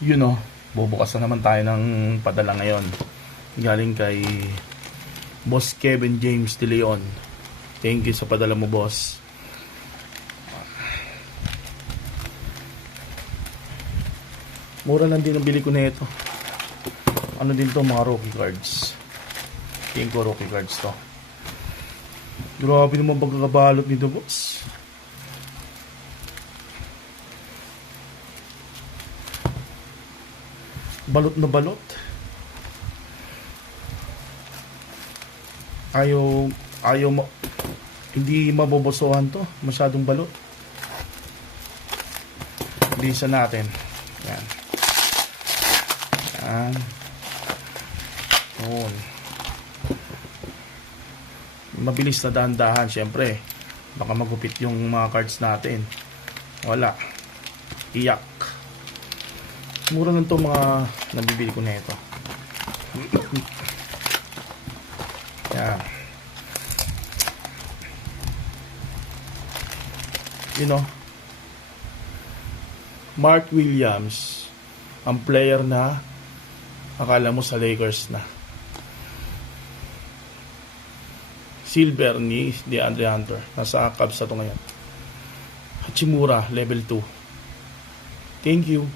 You know, bubukas na naman tayo ng padala ngayon. Galing kay Boss Kevin James De Leon. Thank you sa padala mo, boss. Mura lang din ang bili ko na ito. Ano din to, mga rookie cards. Tingin ko rookie cards to. Grabe naman pagkakabalot nito, boss. Balot na balot. Ayaw hindi mabobosohan to. Masyadong balot. Bisa natin. Yan. Yan. Yun. Mabilis na dahan-dahan, syempre. Baka magupit yung mga cards natin. Wala. Iyak. Mura lang to mga nabibili ko na ito. Yan. You know, Mark Williams, ang player na akala mo sa Lakers na. Silver ni DeAndre Hunter. Nasa Cavs na to ngayon. Hachimura, level 2. Thank you.